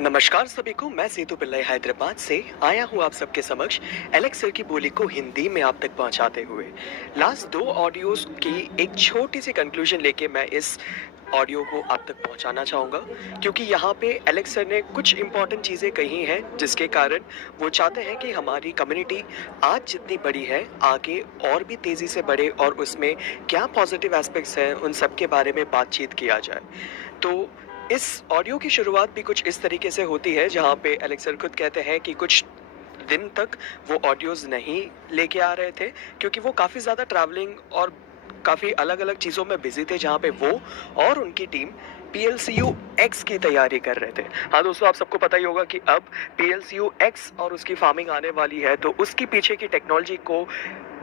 नमस्कार सभी को। मैं सेतु पिल्लई हैदराबाद से आया हूँ आप सबके समक्ष एलेक्सर की बोली को हिंदी में आप तक पहुँचाते हुए। लास्ट दो ऑडियोज की एक छोटी सी कंक्लूजन लेके मैं इस ऑडियो को आप तक पहुंचाना चाहूँगा, क्योंकि यहाँ पे एलेक्सर ने कुछ इंपॉर्टेंट चीज़ें कही हैं जिसके कारण वो चाहते हैं कि हमारी कम्युनिटी आज जितनी बड़ी है आगे और भी तेज़ी से बढ़े और उसमें क्या पॉजिटिव एस्पेक्ट्स हैं उन सब के बारे में बातचीत किया जाए। तो इस ऑडियो की शुरुआत भी कुछ इस तरीके से होती है जहाँ पे एलेक्सर खुद कहते हैं कि कुछ दिन तक वो ऑडियोज़ नहीं लेके आ रहे थे क्योंकि वो काफ़ी ज़्यादा ट्रैवलिंग और काफ़ी अलग अलग चीज़ों में बिजी थे, जहाँ पे वो और उनकी टीम PLCU X की तैयारी कर रहे थे। हाँ दोस्तों, आप सबको पता ही होगा कि अब PLCU X और उसकी फार्मिंग आने वाली है, तो उसकी पीछे की टेक्नोलॉजी को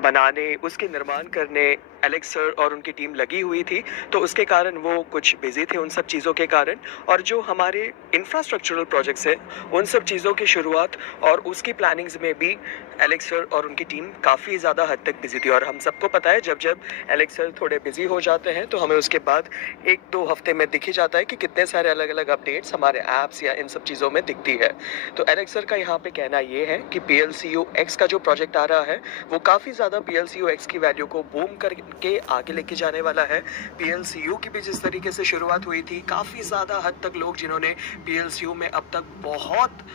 बनाने, उसके निर्माण करने एलेक्सर और उनकी टीम लगी हुई थी। तो उसके कारण वो कुछ बिजी थे उन सब चीज़ों के कारण, और जो हमारे इंफ्रास्ट्रक्चरल प्रोजेक्ट्स हैं उन सब चीज़ों की शुरुआत और उसकी प्लानिंग्स में भी एलेक्सर और उनकी टीम काफ़ी ज़्यादा हद तक बिजी थी। और हम सबको पता है जब जब एलेक्सर थोड़े बिजी हो जाते हैं तो हमें उसके बाद 1-2 हफ्ते में दिख ही जाता है कि कितने सारे अलग अलग अपडेट्स हमारे ऐप्स या इन सब चीज़ों में दिखती है। तो एलेक्सर का यहाँ पे कहना ये है कि PLCU X का जो प्रोजेक्ट आ रहा है वो काफ़ी ज़्यादा PLCU X की वैल्यू को बूम करके आगे लेके जाने वाला है। PLCU की भी जिस तरीके से शुरुआत हुई थी, काफ़ी ज़्यादा हद तक लोग जिन्होंने PLCU में अब तक बहुत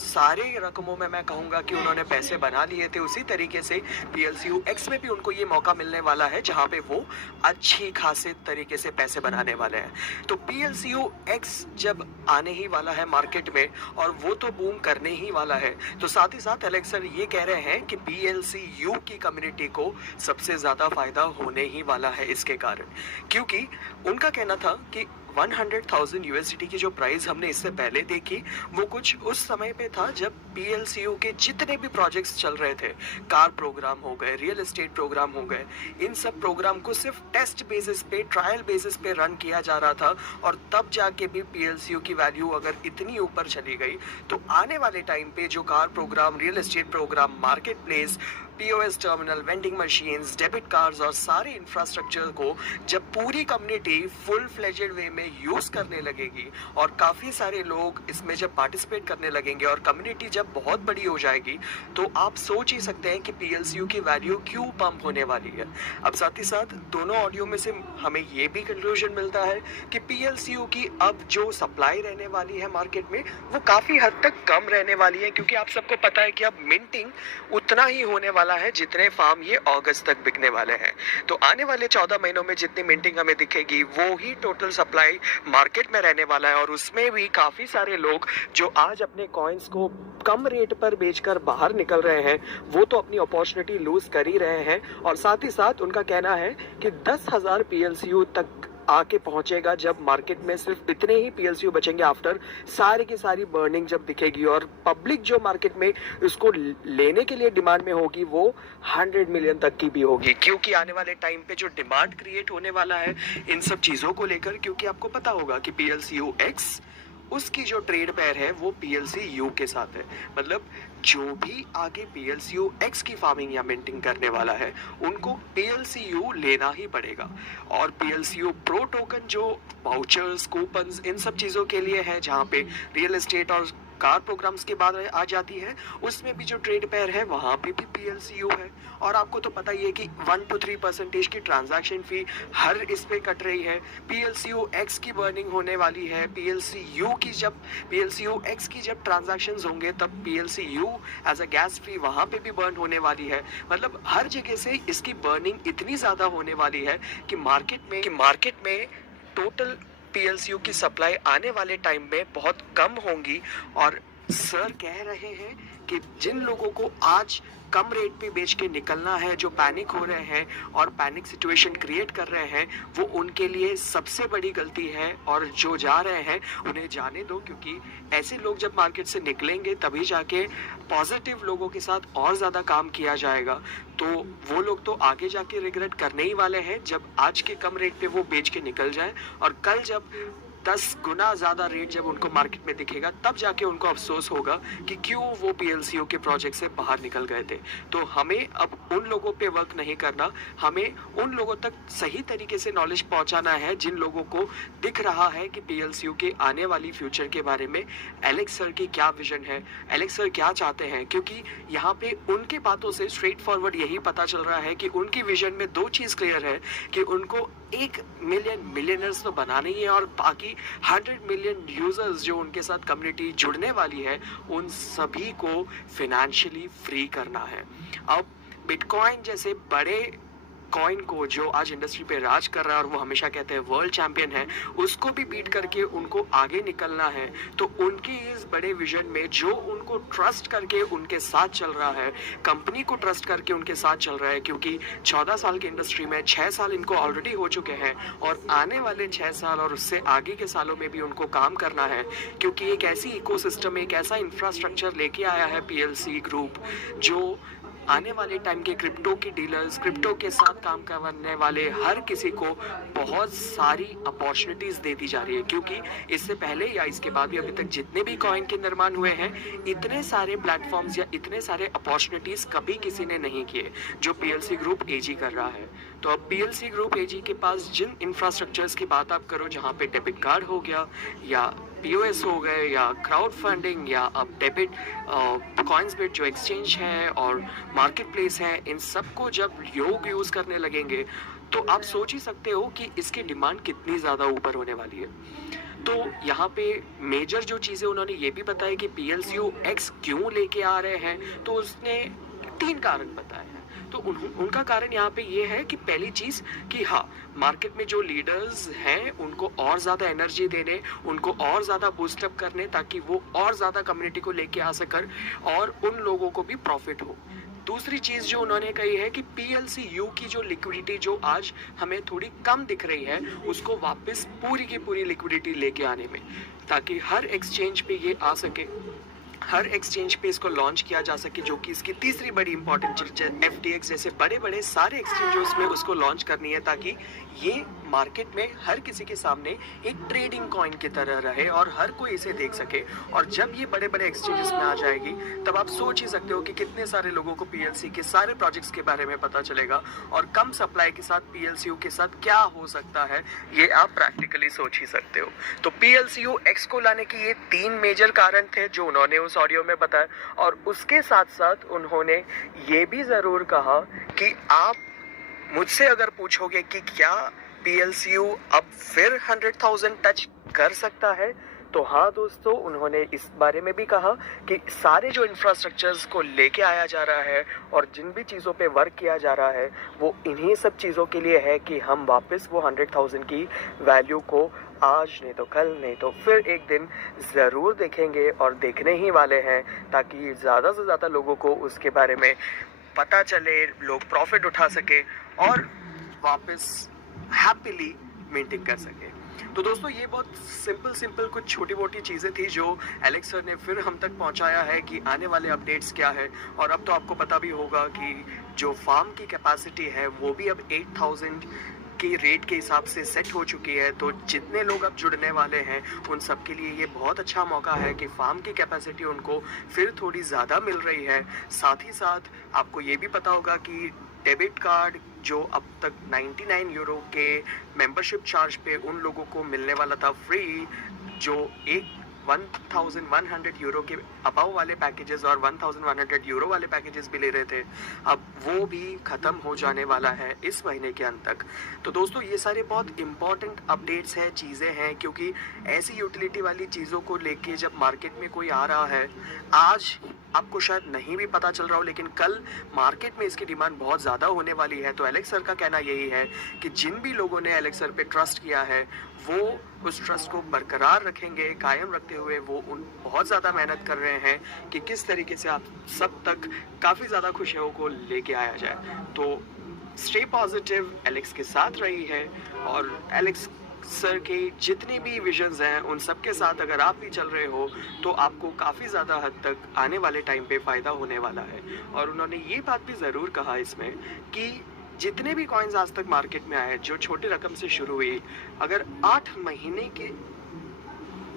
सारे रकमों में मैं कहूँगा कि उन्होंने पैसे बना लिए थे, उसी तरीके से PLCU X में भी उनको ये मौका मिलने वाला है जहाँ पे वो अच्छी खासे तरीके से पैसे बनाने वाले हैं। तो PLCU X जब आने ही वाला है मार्केट में और वो तो बूम करने ही वाला है, तो साथ ही साथ एलेक्सर ये कह रहे हैं कि PLCU की कम्युनिटी को सबसे ज़्यादा फायदा होने ही वाला है इसके कारण, क्योंकि उनका कहना था कि 100,000 USDT की जो प्राइस हमने इससे पहले देखी वो कुछ उस समय पे था जब PLCU के जितने भी प्रोजेक्ट्स चल रहे थे, कार प्रोग्राम हो गए, रियल एस्टेट प्रोग्राम हो गए, इन सब प्रोग्राम को सिर्फ टेस्ट बेसिस पे, ट्रायल बेसिस पे रन किया जा रहा था। और तब जाके भी PLCU की वैल्यू अगर इतनी ऊपर चली गई तो आने वाले टाइम पे जो car programme, real estate programme, market place, POS terminal, vending machines, debit cards और सारे इंफ्रास्ट्रक्चर को जब पूरी कम्युनिटी फुल फ्लेजेड वे में यूज़ करने लगेगी और काफ़ी सारे लोग इसमें जब पार्टिसिपेट करने लगेंगे और कम्युनिटी जब बहुत बड़ी हो जाएगी, तो आप सोच ही सकते हैं कि PLCU की वैल्यू क्यों पंप होने वाली है। अब साथ ही साथ दोनों ऑडियो में से हमें ये भी कंक्लूजन मिलता है कि PLCU की अब जो सप्लाई रहने वाली है मार्केट में वो काफ़ी हद तक कम रहने वाली है, क्योंकि आप सबको पता है कि अब मिंटिंग उतना ही होने वाला है जितने फार्म ये अगस्त तक बिकने वाले हैं। तो आने वाले 14 महीनों में जितनी मिंटिंग हमें दिखेगी वो ही टोटल सप्लाई मार्केट में रहने वाला है। और उसमें भी काफ़ी सारे लोग जो आज अपने कॉइन्स को कम रेट पर बेचकर बाहर निकल रहे हैं वो तो अपनी अपॉर्चुनिटी लूज कर ही रहे हैं। और साथ ही साथ उनका कहना है कि 10,000 PLCU तक आके पहुंचेगा जब मार्केट में सिर्फ इतने ही PLCU बचेंगे आफ्टर सारी की सारी बर्निंग जब दिखेगी। और पब्लिक जो मार्केट में इसको लेने के लिए डिमांड में होगी वो 100 मिलियन तक की भी होगी, क्योंकि आने वाले टाइम पे जो डिमांड क्रिएट होने वाला है इन सब चीज़ों को लेकर, क्योंकि आपको पता होगा कि PLCU X उसकी जो ट्रेड पेयर है वो PLCU के साथ है। मतलब जो भी आगे PLCU X की फार्मिंग या मिंटिंग करने वाला है उनको PLCU लेना ही पड़ेगा। और PLCU प्रो टोकन जो वाउचर्स, कूपन्स, इन सब चीज़ों के लिए है, जहाँ पे रियल एस्टेट और कार प्रोग्राम्स के बाद आ जाती है, उसमें भी जो ट्रेड पेयर है वहाँ पे भी PLCU है। और आपको तो पता ही है कि 1 to 3% की ट्रांजैक्शन फ़ी हर इस पे कट रही है। PLCU X की बर्निंग होने वाली है, PLCU X की जब ट्रांजैक्शंस होंगे तब PLCU एज अ गैस फी वहाँ पे भी बर्न होने वाली है। मतलब हर जगह से इसकी बर्निंग इतनी ज़्यादा होने वाली है कि मार्केट में टोटल PLCU की सप्लाई आने वाले टाइम में बहुत कम होंगी। और सर कह रहे हैं कि जिन लोगों को आज कम रेट पे बेच के निकलना है, जो पैनिक हो रहे हैं और पैनिक सिचुएशन क्रिएट कर रहे हैं, वो उनके लिए सबसे बड़ी गलती है। और जो जा रहे हैं उन्हें जाने दो, क्योंकि ऐसे लोग जब मार्केट से निकलेंगे तभी जाके पॉजिटिव लोगों के साथ और ज़्यादा काम किया जाएगा। तो वो लोग तो आगे जाके रिग्रेट करने ही वाले हैं जब आज के कम रेट पे वो बेच के निकल जाए, और कल जब 10 गुना ज़्यादा रेट जब उनको मार्केट में दिखेगा, तब जाके उनको अफ़सोस होगा कि क्यों वो पीएलसीओ के प्रोजेक्ट से बाहर निकल गए थे। तो हमें अब उन लोगों पे वर्क नहीं करना, हमें उन लोगों तक सही तरीके से नॉलेज पहुंचाना है जिन लोगों को दिख रहा है कि पीएलसीओ के आने वाली फ्यूचर के बारे में एलेक्स सर की क्या विजन है, एलेक्स सर क्या चाहते हैं। क्योंकि यहाँ पे उनके बातों से स्ट्रेट फॉरवर्ड यही पता चल रहा है कि उनकी विजन में दो चीज़ क्लियर है कि उनको 1 मिलियन मिलियनर्स तो बनाना ही है और बाकी 100 मिलियन यूजर्स जो उनके साथ कम्युनिटी जुड़ने वाली है उन सभी को फिनेंशियली फ्री करना है। अब बिटकॉइन जैसे बड़े कॉइन को जो आज इंडस्ट्री पे राज कर रहा है और वो हमेशा कहते हैं वर्ल्ड चैंपियन है, उसको भी बीट करके उनको आगे निकलना है। तो उनके इस बड़े विजन में जो उनको ट्रस्ट करके उनके साथ चल रहा है, कंपनी को ट्रस्ट करके उनके साथ चल रहा है, क्योंकि 14 साल की इंडस्ट्री में 6 साल इनको ऑलरेडी हो चुके हैं और आने वाले 6 साल और उससे आगे के सालों में भी उनको काम करना है। क्योंकि एक ऐसी इकोसिस्टम, एक ऐसा इंफ्रास्ट्रक्चर लेके आया है पीएलसी ग्रुप जो आने वाले टाइम के क्रिप्टो के डीलर्स, क्रिप्टो के साथ काम करने वाले हर किसी को बहुत सारी अपॉर्चुनिटीज देती जा रही है। क्योंकि इससे पहले या इसके बाद भी अभी तक जितने भी कॉइन के निर्माण हुए हैं, इतने सारे प्लेटफॉर्म्स या इतने सारे अपॉर्चुनिटीज कभी किसी ने नहीं किए जो पीएलसी ग्रुप एजी कर रहा है। तो अब पीएलसी ग्रुप एजी के पास जिन इंफ्रास्ट्रक्चर्स की बात आप करो, जहाँ पे डेबिट कार्ड हो गया या पीओएस हो गए या क्राउड फंडिंग या अब डेबिट कॉइन्सबिट जो एक्सचेंज है और मार्केट प्लेस है, इन सबको जब लोग यूज़ करने लगेंगे तो आप सोच ही सकते हो कि इसकी डिमांड कितनी ज़्यादा ऊपर होने वाली है। तो यहाँ पे मेजर जो चीज़ें उन्होंने ये भी बताया कि पीएलसीओ एक्स क्यों लेके आ रहे हैं, तो उसने 3 कारण बताए हैं। तो उनका कारण यहाँ पे ये है कि पहली चीज़ कि हाँ, मार्केट में जो लीडर्स हैं उनको और ज़्यादा एनर्जी देने, उनको और ज़्यादा बूस्टअप करने, ताकि वो और ज़्यादा कम्युनिटी को लेके आ सकर और उन लोगों को भी प्रॉफिट हो। दूसरी चीज़ जो उन्होंने कही है कि पीएलसीयू की जो लिक्विडिटी जो आज हमें थोड़ी कम दिख रही है, उसको वापस पूरी की पूरी लिक्विडिटी लेके आने में, ताकि हर एक्सचेंज पे ये आ सके, हर एक्सचेंज पे इसको लॉन्च किया जा सके, जो कि इसकी तीसरी बड़ी इंपॉर्टेंट चीज़ है। FTX जैसे बड़े बड़े सारे एक्सचेंजेस में उसको लॉन्च करनी है, ताकि ये मार्केट में हर किसी के सामने एक ट्रेडिंग कॉइन की तरह रहे और हर कोई इसे देख सके। और जब ये बड़े बड़े एक्सचेंजेस में आ जाएगी, तब आप सोच ही सकते हो कि कितने सारे लोगों को पीएलसी के सारे प्रोजेक्ट्स के बारे में पता चलेगा और कम सप्लाई के साथ पीएलसीयू के साथ क्या हो सकता है, ये आप प्रैक्टिकली सोच ही सकते हो। तो पीएलसीयू एक्स को लाने के ये 3 मेजर कारण थे जो उन्होंने उस ऑडियो में बताया। और उसके साथ साथ उन्होंने ये भी ज़रूर कहा कि आप मुझसे अगर पूछोगे कि क्या पीएलसीयू अब फिर 100,000 टच कर सकता है, तो हाँ दोस्तों, उन्होंने इस बारे में भी कहा कि सारे जो इंफ्रास्ट्रक्चर्स को लेके आया जा रहा है और जिन भी चीज़ों पे वर्क किया जा रहा है, वो इन्हीं सब चीज़ों के लिए है कि हम वापस वो 100,000 की वैल्यू को आज नहीं तो कल नहीं तो फिर एक दिन ज़रूर देखेंगे और देखने ही वाले हैं, ताकि ज़्यादा से ज़्यादा लोगों को उसके बारे में पता चले, लोग प्रॉफिट उठा सके और वापस हैप्पीली मेंटेन कर सके। तो दोस्तों, ये बहुत सिंपल कुछ छोटी मोटी चीज़ें थी जो एलेक्स सर ने फिर हम तक पहुंचाया है कि आने वाले अपडेट्स क्या है। और अब तो आपको पता भी होगा कि जो फार्म की कैपेसिटी है वो भी अब 8,000 की रेट के हिसाब से सेट हो चुकी है। तो जितने लोग अब जुड़ने वाले हैं उन सब के लिए ये बहुत अच्छा मौका है कि फार्म की कैपेसिटी उनको फिर थोड़ी ज़्यादा मिल रही है। साथ ही साथ आपको ये भी पता होगा कि डेबिट कार्ड जो अब तक 99 यूरो के मेंबरशिप चार्ज पे उन लोगों को मिलने वाला था फ्री, जो 1,100 यूरो के अबाव वाले पैकेजेस और 1,100 यूरो वाले पैकेजेस भी ले रहे थे, अब वो भी ख़त्म हो जाने वाला है इस महीने के अंत तक। तो दोस्तों, ये सारे बहुत इंपॉर्टेंट अपडेट्स हैं, चीज़ें हैं, क्योंकि ऐसी यूटिलिटी वाली चीज़ों को लेके जब मार्केट में कोई आ रहा है, आज आपको शायद नहीं भी पता चल रहा हो, लेकिन कल मार्केट में इसकी डिमांड बहुत ज़्यादा होने वाली है। तो एलेक्स सर का कहना यही है कि जिन भी लोगों ने एलेक्स सर पे ट्रस्ट किया है, वो उस ट्रस्ट को बरकरार रखेंगे, कायम रखते हुए वो बहुत ज़्यादा मेहनत कर रहे हैं कि किस तरीके से आप सब तक काफ़ी ज़्यादा खुशियों को लेके आया जाए। तो स्टे पॉजिटिव एलेक्स के साथ रही है, और एलेक्स सर के जितनी भी विजन्स हैं उन सब के साथ अगर आप भी चल रहे हो तो आपको काफ़ी ज़्यादा हद तक आने वाले टाइम पे फ़ायदा होने वाला है। और उन्होंने ये बात भी ज़रूर कहा इसमें कि जितने भी कॉइन्स आज तक मार्केट में आए जो छोटे रकम से शुरू हुई, अगर 8 महीने के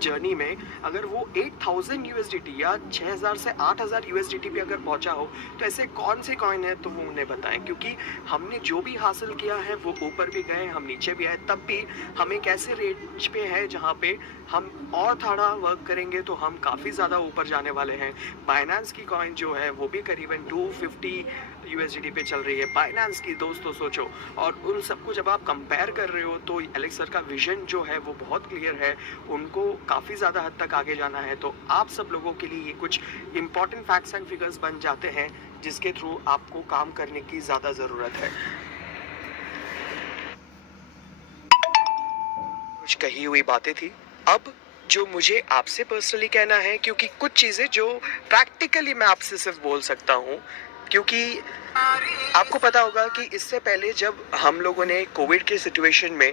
जर्नी में अगर वो 8000 यूएसडीटी या 6000 से 8000 यूएसडीटी पे अगर पहुंचा हो, तो ऐसे कौन से कॉइन है तो वो उन्हें बताएं, क्योंकि हमने जो भी हासिल किया है वो ऊपर भी गए, हम नीचे भी आए, तब भी हम एक ऐसे रेंज पे है जहाँ पे हम और थोड़ा वर्क करेंगे तो हम काफ़ी ज़्यादा ऊपर जाने वाले हैं। बाइनेंस की कॉइन जो है वो भी करीबन 250 यूएसडीटी पे चल रही है बाइनेंस की, दोस्तों सोचो। और उन सबको जब आप कंपेयर कर रहे हो तो एलेक्स सर का विजन जो है वो बहुत क्लियर है, उनको काफ़ी ज़्यादा हद तक आगे जाना है। तो आप सब लोगों के लिए ये कुछ इंपॉर्टेंट फैक्ट्स एंड फिगर्स बन जाते हैं जिसके थ्रू आपको काम करने की ज़्यादा ज़रूरत है। कुछ कही हुई बातें थी, अब जो मुझे आपसे पर्सनली कहना है, क्योंकि कुछ चीज़ें जो प्रैक्टिकली मैं आपसे सिर्फ बोल सकता हूँ, क्योंकि आपको पता होगा कि इससे पहले जब हम लोगों ने कोविड के सिचुएशन में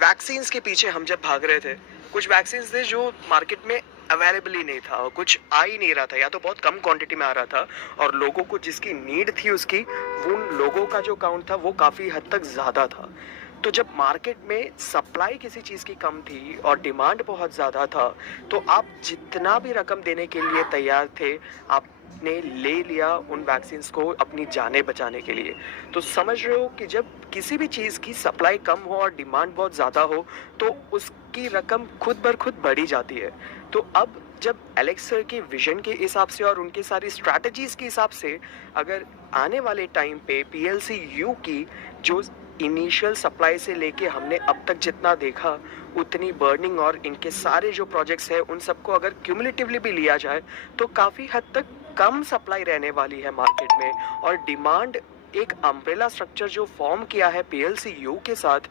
वैक्सीन्स के पीछे हम जब भाग रहे थे, कुछ वैक्सीन्स थे जो मार्केट में अवेलेबल ही नहीं था और कुछ आ ही नहीं रहा था, या तो बहुत कम क्वांटिटी में आ रहा था, और लोगों को जिसकी नीड थी उसकी, उन लोगों का जो काउंट था वो काफ़ी हद तक ज़्यादा था। तो जब मार्केट में सप्लाई किसी चीज़ की कम थी और डिमांड बहुत ज़्यादा था, तो आप जितना भी रकम देने के लिए तैयार थे, आपने ले लिया उन वैक्सीन्स को अपनी जानें बचाने के लिए। तो समझ रहे हो कि जब किसी भी चीज़ की सप्लाई कम हो और डिमांड बहुत ज़्यादा हो, तो उसकी रकम खुद बर खुद बढ़ी जाती है। तो अब जब एलेक्स सर के विजन के हिसाब से और उनकी सारी स्ट्रैटेजीज़ के हिसाब से अगर आने वाले टाइम पे PLCU की जो इनिशियल सप्लाई से लेके हमने अब तक जितना देखा, उतनी बर्निंग और इनके सारे जो प्रोजेक्ट्स हैं उन सबको अगर क्यूमुलेटिवली भी लिया जाए तो काफ़ी हद तक कम सप्लाई रहने वाली है मार्केट में। और डिमांड एक अम्ब्रेला स्ट्रक्चर जो फॉर्म किया है PLCU के साथ,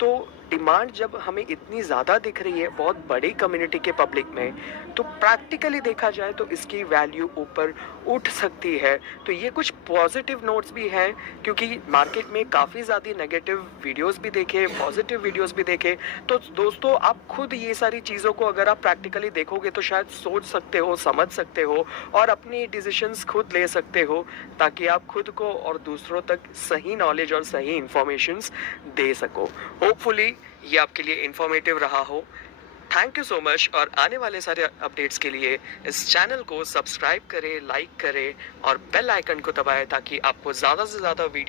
तो डिमांड जब हमें इतनी ज़्यादा दिख रही है बहुत बड़ी कम्युनिटी के पब्लिक में, तो प्रैक्टिकली देखा जाए तो इसकी वैल्यू ऊपर उठ सकती है। तो ये कुछ पॉजिटिव नोट्स भी हैं, क्योंकि मार्केट में काफ़ी ज़्यादा नेगेटिव वीडियोस भी देखे, पॉजिटिव वीडियोस भी देखे। तो दोस्तों आप खुद ये सारी चीज़ों को अगर आप प्रैक्टिकली देखोगे तो शायद सोच सकते हो, समझ सकते हो और अपनी डिसीजंस खुद ले सकते हो, ताकि आप खुद को और दूसरों तक सही नॉलेज और सही इंफॉर्मेशंस दे सको। होपफुली ये आपके लिए इंफॉर्मेटिव रहा हो। थैंक यू सो मच, और आने वाले सारे अपडेट्स के लिए इस चैनल को सब्सक्राइब करें, लाइक करें और बेल आइकन को दबाएं ताकि आपको ज़्यादा से ज़्यादा वीडियो